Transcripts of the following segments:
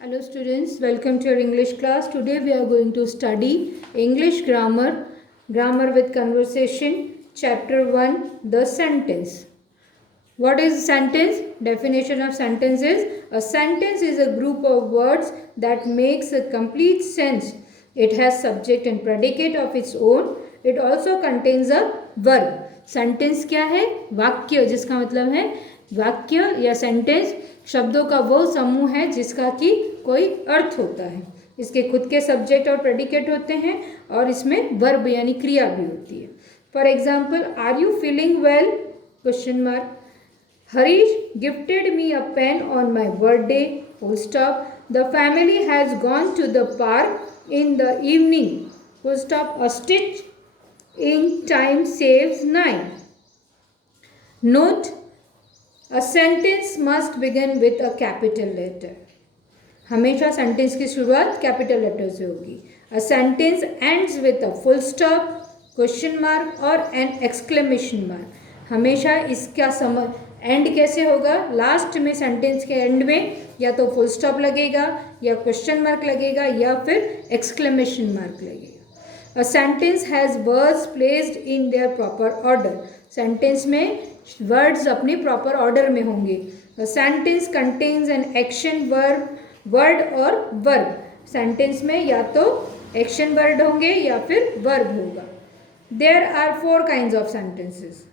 Hello students, welcome to your English class. Today we are going to study English grammar, grammar with conversation, chapter 1, the sentence. What is sentence? Definition of sentence is a sentence is a group of words that makes a complete sense. It has subject and predicate of its own. It also contains a verb. Sentence क्या है? वाक्य, जिसका मतलब है वाक्य या sentence शब्दों का वो समूह है जिसका कि कोई अर्थ होता है. इसके खुद के सब्जेक्ट और प्रेडिकेट होते हैं और इसमें वर्ब यानी क्रिया भी होती है. For example, are you feeling well? Question mark. Harish gifted me a pen on my birthday. Full stop. The family has gone to the park in the evening. Full stop. A stitch in time saves 9. Note: a sentence must begin with a capital letter. हमेशा sentence की शुरुआत capital letter से होगी. A sentence ends with a full stop, question mark और an exclamation mark. हमेशा इसका समझ and कैसे होगा? लास्ट में सेंटेंस के एंड में या तो फुल स्टॉप लगेगा या क्वेश्चन मार्क लगेगा या फिर एक्सक्लेमेशन मार्क लगेगा. A sentence has words placed in their proper order. Sentence में वर्ड्स अपनी प्रॉपर ऑर्डर में होंगे. A sentence contains an action word और वर्ब. सेंटेंस में या तो एक्शन वर्ड होंगे या फिर वर्ब होगा. There are 4 kinds of sentences.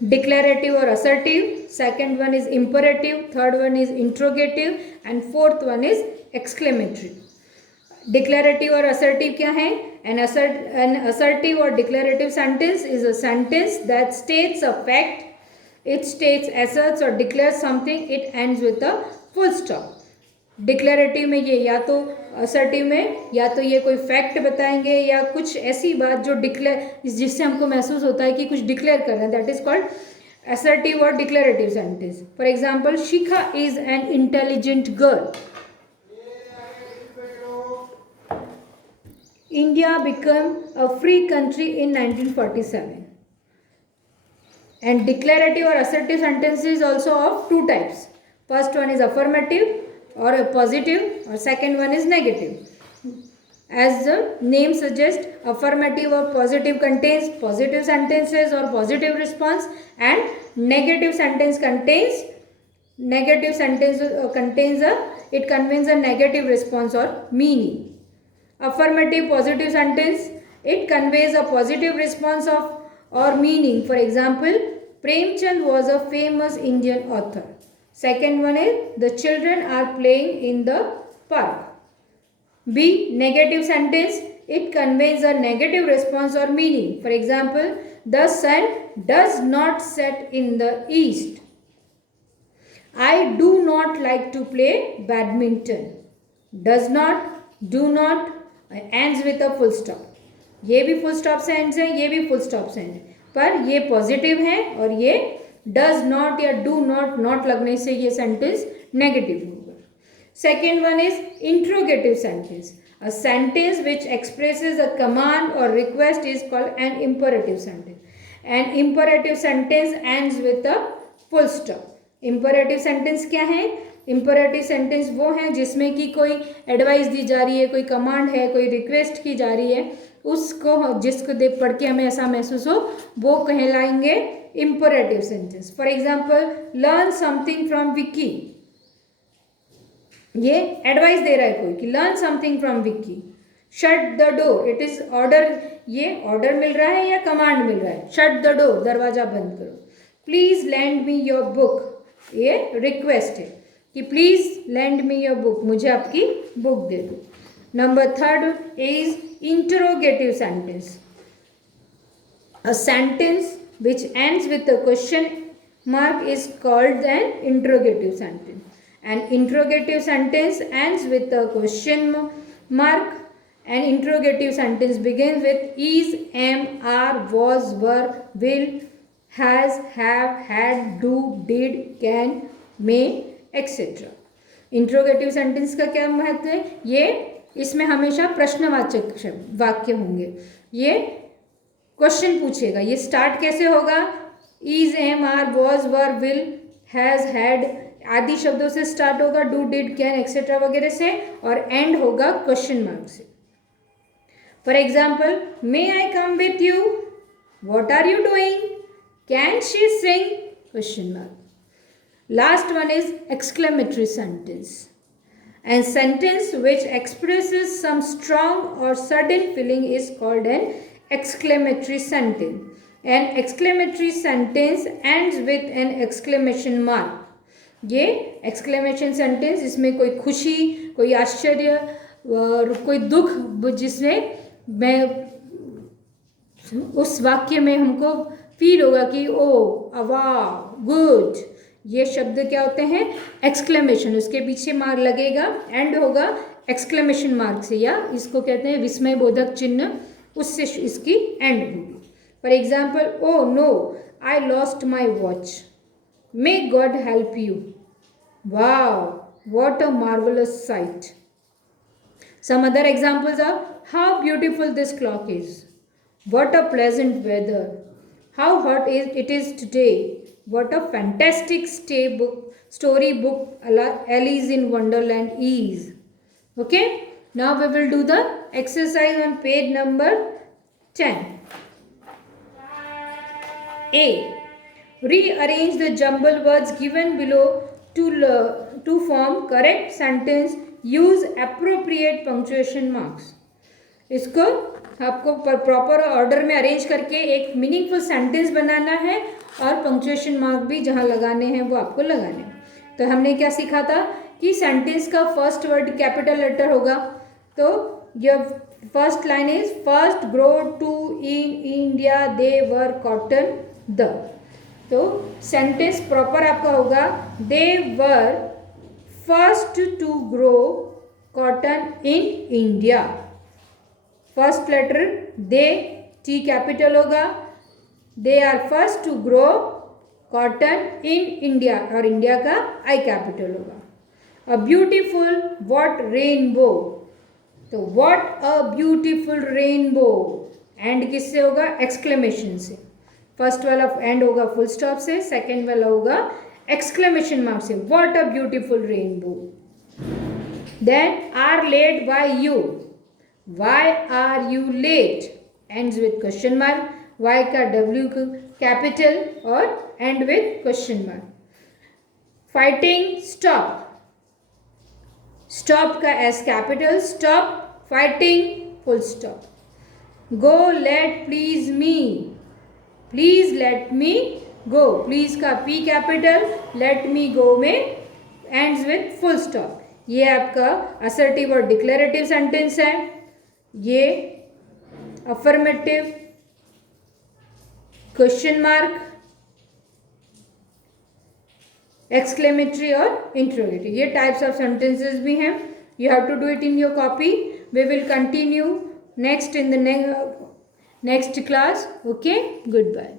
Declarative or assertive, second one is imperative, third one is interrogative and fourth one is exclamatory. Declarative or assertive क्या है? An assertive or declarative sentence is a sentence that states a fact. It states, asserts or declares something. It ends with a full stop. Declarative में ये या तो assertive में या तो ये कोई फैक्ट बताएंगे या कुछ ऐसी बात जो डिक्लेयर जिससे हमको महसूस होता है कि कुछ डिक्लेयर कर रहे हैं. दैट इज कॉल्ड असर्टिव और declarative sentence. For example, Shikha is an intelligent girl. India become a free country in 1947. and declarative or assertive sentences also of 2 types. First one is affirmative or a positive, or second one is negative. As the name suggests, affirmative or positive contains positive sentences or positive response, and negative sentence contains it conveys a negative response or meaning. Affirmative positive sentence, it conveys a positive response of or meaning. For example, Premchand was a famous Indian author. Second one is the children are playing in the park. B. Negative sentence, it conveys a negative response or meaning. For example, the sun does not set in the east. I do not like to play badminton. Does not, do not ends with a full stop. ये भी full stop से ends हैं, ये भी full stop से and, पर ये positive है और ये डज नॉट या डू नॉट लगने से ये सेंटेंस नेगेटिव होगा. Second one is interrogative sentence. A sentence which expresses a command और request is called an imperative sentence. An imperative sentence ends with a full stop. Imperative sentence क्या है? Imperative sentence वो हैं जिसमें कि कोई advice दी जा रही है, कोई कमांड है, कोई रिक्वेस्ट की जा रही है, उसको जिसको देख पढ़ के हमें ऐसा महसूस हो वो कहलाएंगे imperative sentence. For example, learn something from Vicky. ये एडवाइस दे रहा है कोई कि learn something from Vicky. Shut the door, it is order. ये ऑर्डर मिल रहा है या कमांड मिल रहा है? शट द डोर, दरवाजा बंद करो. Please land me your book, ये रिक्वेस्ट है कि please land me your book, मुझे आपकी बुक दे दो. Number third is interrogative sentence. A sentence which ends with a question mark is called an interrogative sentence. An interrogative sentence ends with a question mark. An interrogative sentence begins with is, am, are, was, were, will, has, have, had, do, did, can, may, etc. Interrogative sentence का क्या महत्व है? ये इसमें हमेशा प्रश्नवाचक वाक्य होंगे. ये क्वेश्चन पूछेगा. ये स्टार्ट कैसे होगा? Is, am, are, was, were, will, has, had, आदि शब्दों से स्टार्ट होगा, डू, डिड, कैन, एक्सेट्रा वगैरह से, और एंड होगा क्वेश्चन मार्क से. For example, may I come with you, what are you doing, can she sing, question mark. Last one is exclamatory sentence. And sentence which expresses some strong or sudden feeling is called an exclamatory sentence. An exclamatory sentence ends with an exclamation mark. ये exclamation sentence इसमें कोई खुशी, कोई आश्चर्य और कोई दुख जिसमें मैं उस वाक्य में हमको फील होगा कि ओ वाह गुड, ये शब्द क्या होते हैं, एक्सक्लेमेशन. उसके पीछे मार्क लगेगा, एंड होगा एक्सक्लेमेशन मार्क से, या इसको कहते हैं विस्मय बोधक चिन्ह, उससे इसकी एंड होगी. For example, oh no I lost my watch, may God help you, wow what a marvellous sight. Some other examples are, how beautiful this clock is, what a pleasant weather, how hot it is today, what a fantastic story book Alice in Wonderland is. Okay, now we will do the exercise on page number 10. A. Rearrange the jumbled words given below to form correct sentence. Use appropriate punctuation marks. इसको आपको proper order में arrange करके एक meaningful sentence बनाना है, और punctuation mark भी जहाँ लगाने हैं वो आपको लगाने हैं. तो हमने क्या सीखा था कि सेंटेंस का फर्स्ट वर्ड कैपिटल लेटर होगा. तो ये first line is, first grow to in India they were cotton the. तो सेंटेंस प्रॉपर आपका होगा, they were first to grow cotton in India. First letter they, T capital होगा, they are first to grow cotton in India, और India का I capital होगा. A beautiful what rainbow, तो what a beautiful rainbow, and किससे होगा, exclamation से. First वाला and होगा फुल स्टॉप से, सेकेंड वाला होगा एक्सक्लेमेशन मार्क से, what a beautiful rainbow. Then are let by you, why are you late, ends with question mark. y का w कैपिटल और end with question mark. fighting stop, stop का s capital, stop fighting full stop. go let please me, please let me go, please का p capital, let me go में ends with full stop. ये आपका assertive और declarative sentence है. ये affirmative, question mark, exclamatory और interrogative, ये types of sentences भी हैं. You have to do it in your copy. We will continue next in the next class. Okay, good bye.